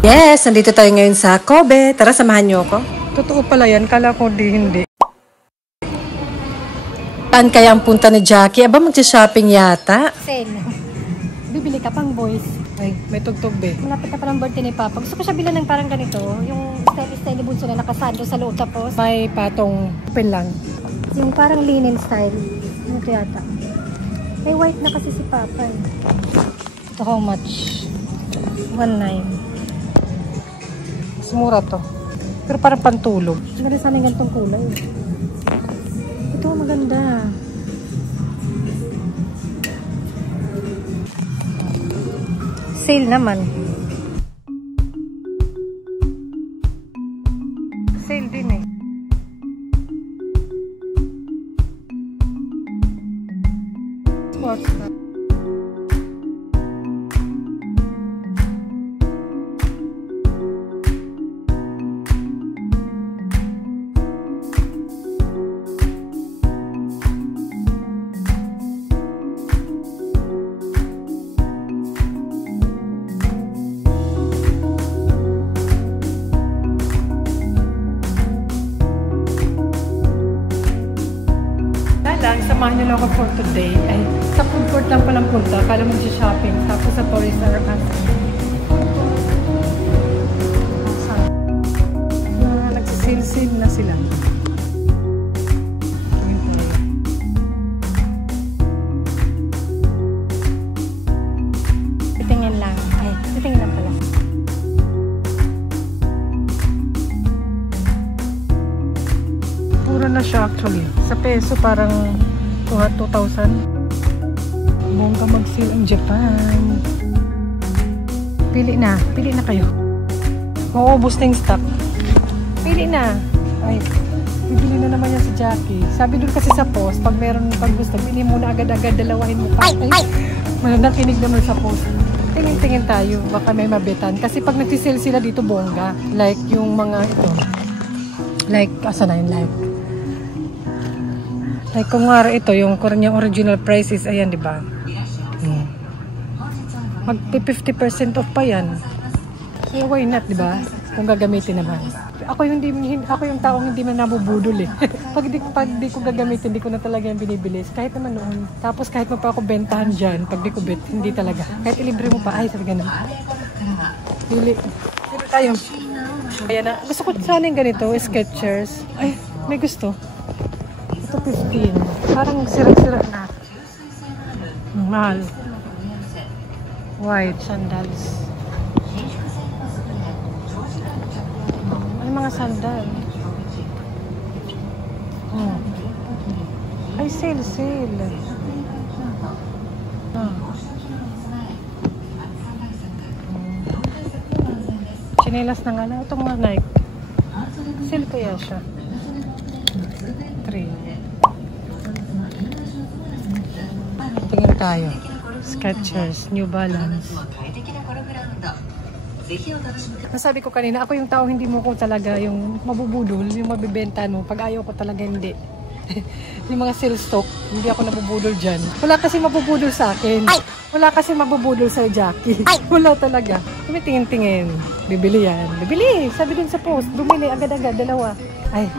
Yes, nandito tayo ngayon sa Kobe. Tara, samahan niyo ako. Totoo pala yan, kala ko hindi. Saan kaya ang punta ni Jackie? Aba, magsha-shopping yata. Sale. Bibili ka pang boys. Ay, may tugtog be. Malapit na parang birthday ni Papa. Gusto ko siya bilan ng parang ganito. Yung style bunso na nakasando sa loob tapos. May patong open lang. Yung parang linen style. Ano ito yata? May white na kasi si Papa. Ito how much? 1.9. Mura to. Pero parang pantulog. Maganda sana yung ganitong kulay. Ito maganda. Sale naman. Sale din eh. What's that? Samahan niyo lang ako for today. Ay, sa food court lang palang punta. Kala mag-shopping. Tapos sa Toys R Us. Nagsisil-sil na sila. Titingin lang. Ay, titingin lang pala. Pura na siya actually. Sa peso parang 2,000. Bongga mag-sale ang Japan. Pili na kayo. Mauubos na yung stock. Pili na. Ay, bibili na naman yan si Jackie. Sabi doon kasi sa post, pag gusto, bili muna agad-agad, dalawahin mo pa. Ay, nakinig naman sa post. Tingin-tingin tayo, baka may mabetan. Kasi pag nagsisale sila dito, bongga. Like yung mga ito. Like, asa na yun, like kung nga ito, yung kanyang original price is, ayan, di ba? Mag 50% off pa yan. So, why not, di ba? Kung gagamitin naman. Ako yung taong hindi man nabubudol eh. pag di ko gagamitin, hindi ko na talaga yung binibili. Kahit naman noon. Tapos kahit mo pa ako bentahan dyan, pag di ko bet, hindi talaga. Kahit ilibre mo pa, ay, sabi ganun. Pili tayo. Ayan na. Gusto ko sana yung ganito, Skechers. Ay, may gusto. Ito 15. Parang sira-sira na. Mahal. White sandals. Ay, mga sandal. Ay, sale. Chinelas na nga na. Itong mga Nike. Sale kaya siya. 3. Tingin tayo. Skechers, New Balance. Nasabi ko kanina, ako yung tao hindi mo ko talaga yung mabubudol, yung mabibenta mo. Pag ayaw ko talaga hindi. Yung mga sales stock, hindi ako nabubudol dyan. Wala kasi mabubudol sa akin. Wala kasi mabubudol sa Jackie. Wala talaga. Kami tingin-tingin. Bibili yan. Bibili! Sabi dun sa post, bumili agad-agad, dalawa. Ay.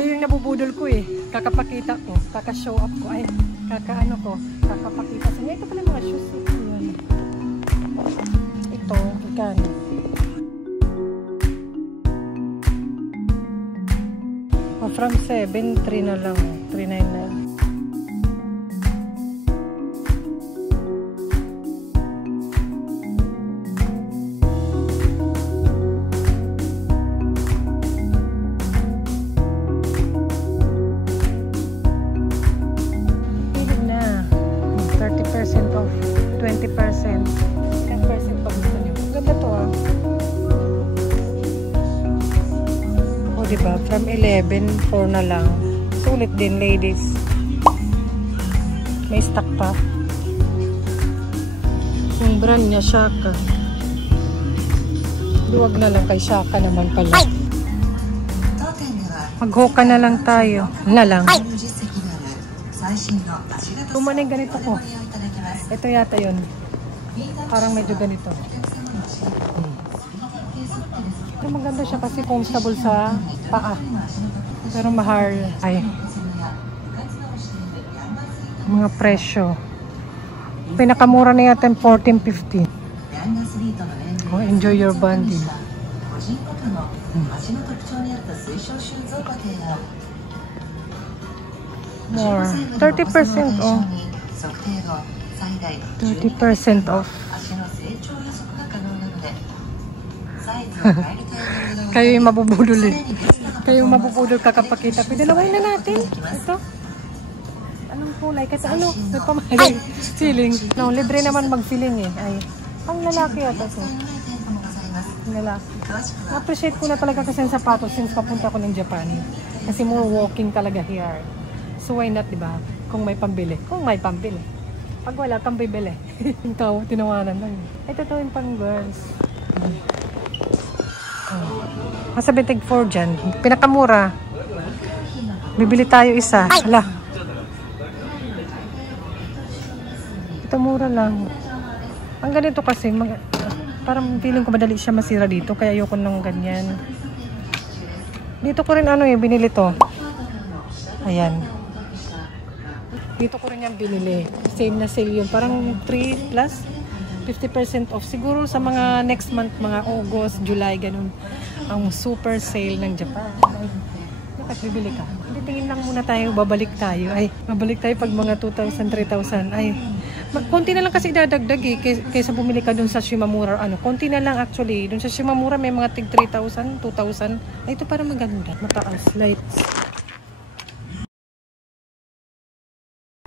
Yung nabubudol ko eh. Kakapakita ko. Kaka-show up ko. Ay, kaka-ano ko. Kakapakita sa niya. Ito pala mga shoes. Ito, ikano. From 7, 3 na lang. 3.9 na. Pili na. 30% off. 20%. 10% pa gusto nyo. Ganda to ah. Diba? From 11, 4 na lang. Sulit din, ladies. May stock pa. Yung brand niya, Shaka. Duwag na lang kay Shaka naman pala. Mag-hoka na lang tayo. Na lang. Tumanay ganito ko. Ito yata yun. Parang medyo ganito. Pero maganda siya kasi comfortable sa paa. Pero mahal. Ay. Mga presyo. Pinakamura na yata yung 14.50. Oh, enjoy your bonding. More. 30% off. 30% off. Kayo yung mabubudol eh. Kayo yung mabubudol kakapakita. Pidalawin na natin. Ito. Anong kulay? Kasi ano? May pamahaling feeling. No, libre naman mag-feeling eh. Ay, ang lalaki ata ito. Ang lalaki. Na-appreciate ko na talaga kasi yung sapatos since papunta ko ng Japan. Kasi more walking talaga here. So why not, diba? Kung may pambili. Kung may pambili. Pag wala, kang bibili. Yung tao, tinawanan lang. Ito to yung pang girls. Nasa Bentig 4 dyan. Pinakamura. Bibili tayo isa. Hala. Ito mura lang. Ang ganito kasi, parang feeling ko madali siya masira dito. Kaya ayoko nang ganyan. Dito ko rin ano eh, binili to. Ayan. Dito ko rin yung binili. Same na sale yun. Parang 3 plus 50% off. Siguro sa mga next month, mga August, July, ganun. Ang super sale ng Japan. Bakit bibili ka? Hindi, tingin lang muna tayo. Babalik tayo. Ay, babalik tayo pag mga 2,000, 3,000. Ay, konti na lang kasi idadagdag eh. Kaysa bumili ka dun sa Shimamura. Ano, konti na lang actually. Dun sa Shimamura may mga tig 3,000, 2,000. Ay, ito parang maganda. Mataas. Lights.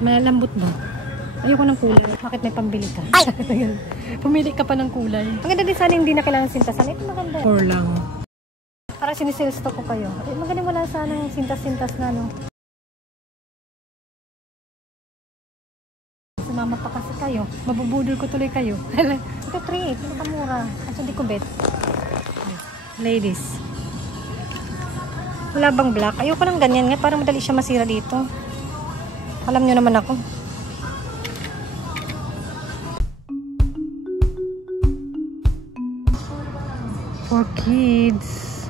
Malalambot ba? Ayoko ng kulay. Bakit may pambili ka? Pumili ka pa ng kulay. Maganda din sana hindi na kailangan sintasan. Ito maganda. Or lang. Parang sinisales to ko kayo. Maganda wala sana ng sintas-sintas na no. Sumama pa kasi kayo. Mabubudol ko tuloy kayo. Ito 3. Pinakamura. At hindi ko bet. Ladies. Wala bang black? Ayoko ng ganyan nga. Parang madali siya masira dito. Alam nyo naman ako. For kids.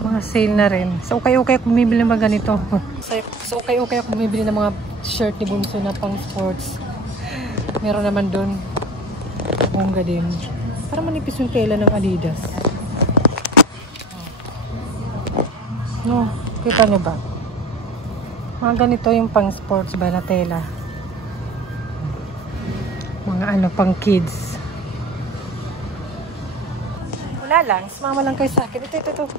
Mga sale na rin. So, okay ako bumibili ng mga ganito. So, okay ako bumibili ng mga shirt ni Bunso na pang sports. Meron naman doon. Bongga din. Para manipis yung tela ng Adidas. No, kita nyo ba? Mga ganito yung pang sports ba na tela. Mga ano pang kids. Wala lang. Sumama lang kayo sa akin. Ito.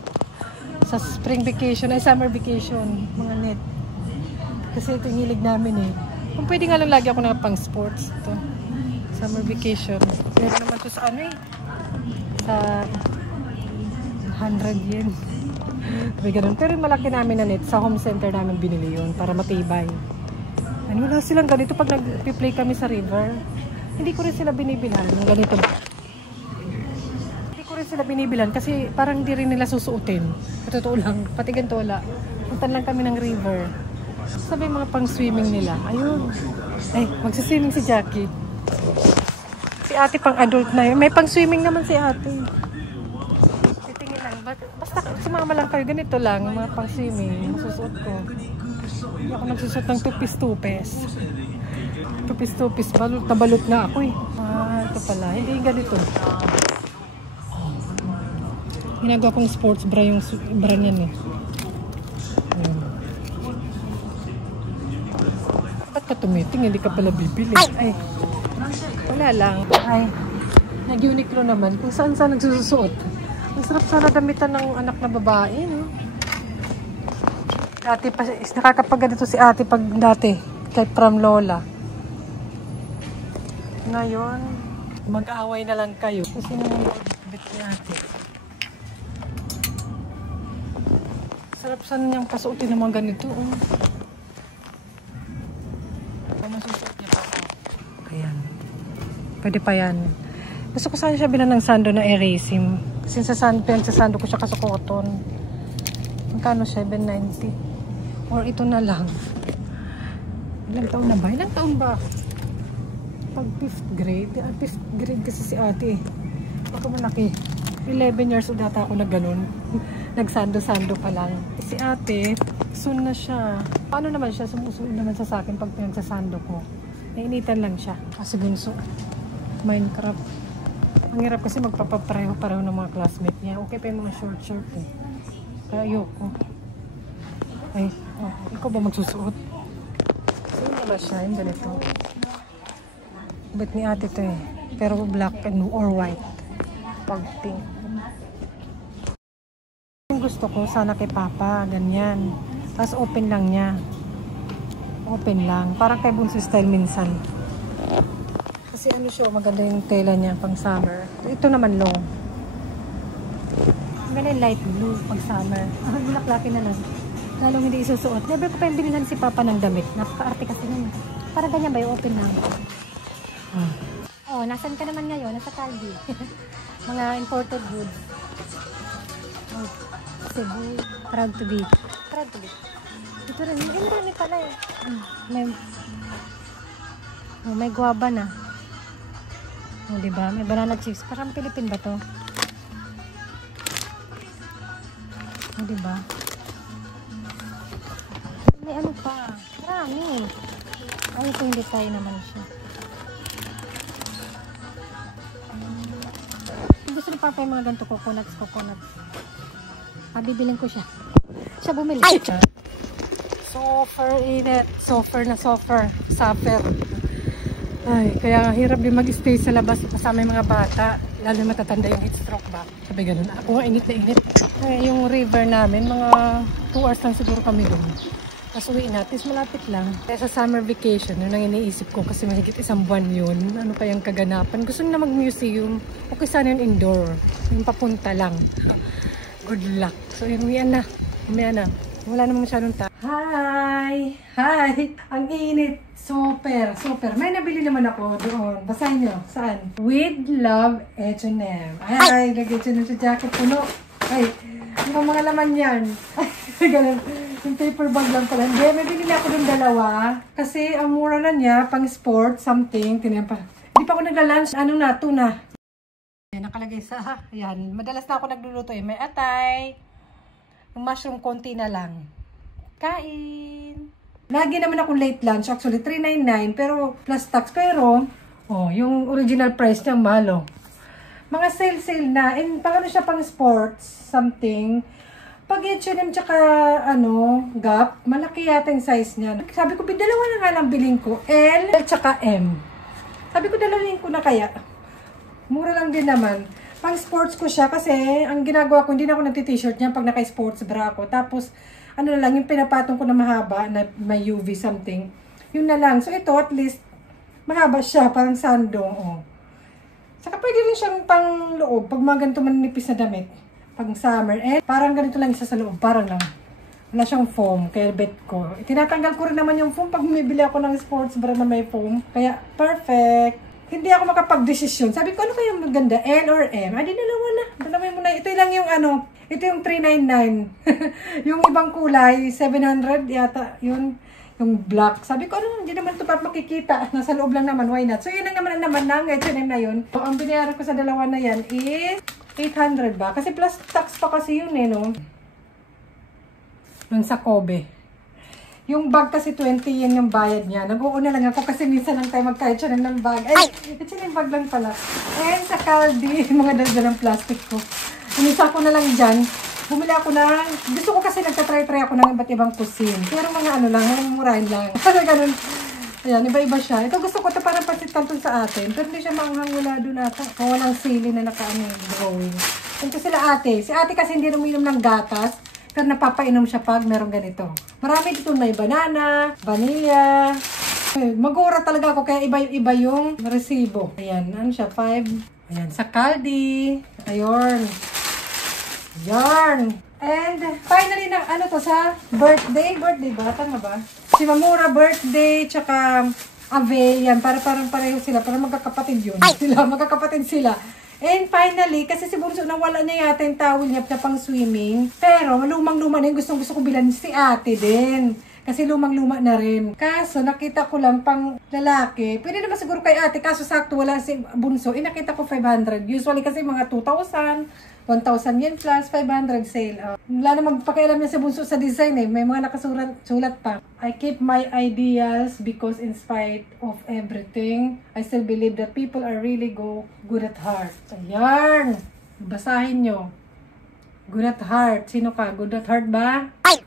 Sa spring vacation ay summer vacation. Mga net. Kasi ito yung hilig namin eh. Kung pwede nga lang lagi ako na pang sports. Ito. Summer vacation. Pero naman ito sa ano eh. Sa 100 yen. Pero yung malaki namin na net, sa home center namin binili yun para matibay. Ano, wala silang ganito pag nag-play kami sa river. Hindi ko rin sila binibilan. Yung ganito ba? Hindi ko rin sila binibilan kasi parang hindi rin nila susuotin. Totoo lang, pati ganito wala. Puntan lang kami ng river. Sabi mga pang swimming nila. Ayun. Ay, magsiswimming si Jackie. Si ate pang adult na yun. May pang swimming naman si ate. Basta sumama lang kayo, ganito lang, mga pang swimming, masusuot ko. Hindi ako nagsusuot ng tupis-tupis. Tupis-tupis, balot na balot na ako eh. Ito pala, hindi ganito. Ginagawa kong sports bra yung bra niyan eh. Ba't ka tumiting? Hindi ka pala bibili. Ay, wala lang. Ay, nag-Uniqlo naman. Kung saan nagsusuot. Ang sarap sana damitan ng anak na babae, no? Dati pa, nakakapaganda si ate pag dati, kahit from lola. Ngayon, mag-aaway na lang kayo. Kasi nung bit ni ate. Sarap sana niyang pasuotin ng mga ganito, oh. Masusuot niya pa ako. Ayan. Pwede pa yan. Gusto ko sana siya bilang ng sando na erasing. Kasi sa sando ko siya kasukoton. Magkano? 790. Or ito na lang. Ilang taon na ba? Ilang taon ba? Pag 5th grade. 5th grade kasi si ate. Baka malaki. 11 years old ata ako na ganun. Nagsando-sando pa lang. Si ate, soon na siya. Paano naman siya? Sumusunod naman siya sa akin pag pinagsasando ko. Nainitan lang siya. Kasi bunso. Minecraft. Ang hirap kasi magpapapareho-pareho ng mga classmate niya. Okay pa yung mga short eh. Kaya ayoko. Ay, ikaw ba magsusuot? Sino ba siya? Yung ganito. Ba't ni ate to eh? Pero black and or white. Pag pink. Yung gusto ko, sana kay Papa. Ganyan. Tapos open lang niya. Open lang. Parang kay Bunso style minsan. Kasi ano siya, maganda yung tela niya pang summer. Ito naman long. Maganda yung light blue pag summer. Bulaklaki na lang. Lalong hindi isusuot. Never ko pa yung binilhan si Papa ng damit. Napaka-arte kasi nun. Parang ganyan ba yung open lang? Oh, nasan ka naman ngayon? Nasa Caldi. Mga imported goods. Oh, Cebu. Proud to be. Proud to be. Ito rin. Marami pala eh. May guava na. Oh, diba? May banana chips. Parang Philippine ba to? Oh, diba? May ano pa. Marami. Ay, ito hindi tayo naman siya. Gusto ni Papa yung mga ganito, coconuts. Bibiling ko siya. Siya bumili. Ay! Suffer init. Suffer. Ay, kaya hirap din mag-stay sa labas kasama yung mga bata. Lalo matatanda yung heat stroke ba? Sabi ganun. Ako nga init na init. Ay, yung river namin, mga 2 hours lang siguro kami doon. Tapos uwi natin, malapit lang. Kaya sa summer vacation, yun ang iniisip ko kasi mahigit 1 buwan yun. Ano pa yung kaganapan? Gusto na mag-museum. Okay sana yun indoor. Yung papunta lang. Good luck. So yun, uwian na. Umaya na. Wala namang masyadong Hi! Ang init. Super. May nabili naman ako doon. Basahin nyo. Saan? With Love H&M. Ay, nag-H&M sa jacket puno. Ay, ano mga laman yan? Ganun. Yung paper bag lang pala. Hindi, may binili ako doon 2. Kasi ang mura na niya, pang sport, something. Tinayang pa. Hindi pa ako nag-lunch. Ano na, tuna. Ayan, nakalagay sa, ayan. Madalas na ako nagluluto eh. May atay. Yung mushroom konti na lang. Kain. Lagi naman akong late lunch. Actually, $3.99. Pero plus tax. Pero, oh, yung original price niya, mahal. Mga sale na. And pang ano siya, pang sports, something. Pag H&M tsaka, Gap, malaki yata yung size niya. Sabi ko, dalawa na nga lang biling ko. L tsaka M. Sabi ko, dalawin ko na kaya. Mura lang din naman. Pang sports ko siya kasi ang ginagawa ko, hindi na ako nagti-t-shirt niya pag naka-sports bra ako. Tapos, ano na lang, yung pinapatong ko na mahaba, na may UV something. Yun na lang. So, ito, at least, mahaba siya, parang sandong. Oh. Saka pwede rin siyang pang loob, pag mga ganito manipis na damit. Pang summer. Eh, parang ganito lang isa sa loob. Parang lang. Wala siyang foam, kaya bet ko. Tinatanggal ko rin naman yung foam pag bumibili ako ng sports bra na may foam. Kaya, perfect. Hindi ako makapag-desisyon. Sabi ko, ano kaya maganda? L or M? Di dalawa na. Dalawin mo na. Ito lang yung ito yung $3.99. Yung ibang kulay, $700 yata. Yun, yung black. Sabi ko, hindi naman ito pa makikita. Nasa loob lang naman, why not? So, yun ang naman ng H&M na yun. So, ang binayaran ko sa dalawa na yan is $800 ba? Kasi plus tax pa kasi yun no? Yung sa Kobe. Yung bag kasi 20 yan yung bayad niya. Nag-uuna lang ako kasi minsan lang tayo magka-H&M ng bag. Ay, H&M bag lang pala. And sa Caldi, mga daldalang plastic ko. Inisa ko na lang dyan. Bumili ako gusto ko kasi nagtatry-try ako ng iba't ibang cuisine. Pero mga lang, murahin lang. Kasi ganun. Ayan, iba-iba siya. Ito gusto ko ito parang pansit-canton sa atin. Pero hindi siya maanghang, wala doon ata. Walang sili na drawing. Ito sila ate. Si ate kasi hindi uminom ng gatas. Pero napapainom siya pag meron ganito. Marami dito may banana, vanilla. Magura talaga ako kaya iba yung resibo. Ayan, ano siya? 5. Ayan, sa Caldi. Ayun. Yarn. And finally na sa birthday ba? Tama ba? Si Mamura birthday tsaka Ave, yan parang pareho sila, parang magkakapatid yun. Magkakapatid sila. And finally, kasi si Bunso nawala niya yata yung towel niya na pang swimming. Pero lumang-luma na yung gustong-gusto ko bilan si ate din. Kasi lumang-luma na rin. Kaso, nakita ko lang pang lalaki. Pwede naman siguro kay ate. Kaso, sakto wala si bunso. Nakita ko 500. Usually kasi mga 2,000, 1,000 yen plus, 500 sale. Wala namang pakialam niya si bunso sa design eh. May mga nakasulat pa. I keep my ideals because in spite of everything, I still believe that people are really good at heart. Ayan. Basahin nyo. Good at heart. Sino ka? Good at heart ba? Ay!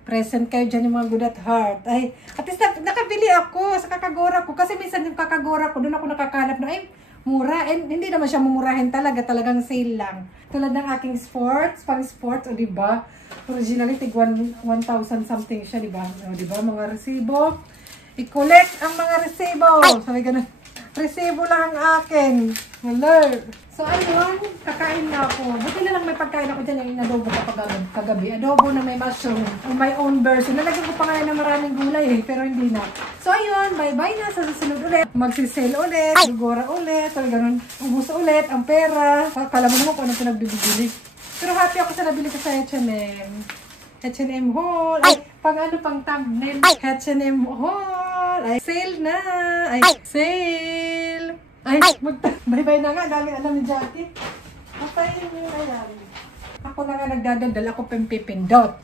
Present kayo dyan yung mga good at heart. Ay, at least nakabili ako sa Kakagora ko. Kasi minsan yung Kakagora ko, doon ako nakakalap na, ay, mura. And hindi naman siya mumurahin talaga. Talagang sale lang. Tulad ng aking sports, pang sports, o diba? Originally, tig 1,000 something siya, diba? O diba, mga resibo. I-collect ang mga resibo. Sabi ganun. Resibo lang ang akin. Hello. So, ayun, kakain na ako. Buti na lang may pagkain ako dyan yung inadobo ko kagabi. Adobo na may mushroom. O my own version. Nalagyan ko pa nga ng maraming gulay eh, pero hindi na. So, ayun, bye-bye na. Sa susunod ulit. Magsisale ulit. Gugora ulit. So, ganun. Ubus ulit ang pera. Kala mo naman kung anong pinagbibili. Pero happy ako sa nabili ko sa H&M. H&M haul. Ay, pang thumbnail. H&M haul. Ay, sale na. Ay, sale. Ay, bye-bye na nga. Dami alam ni Jackie. Patay yung ayan. Ako na nga nagdadadala ko pempipindot.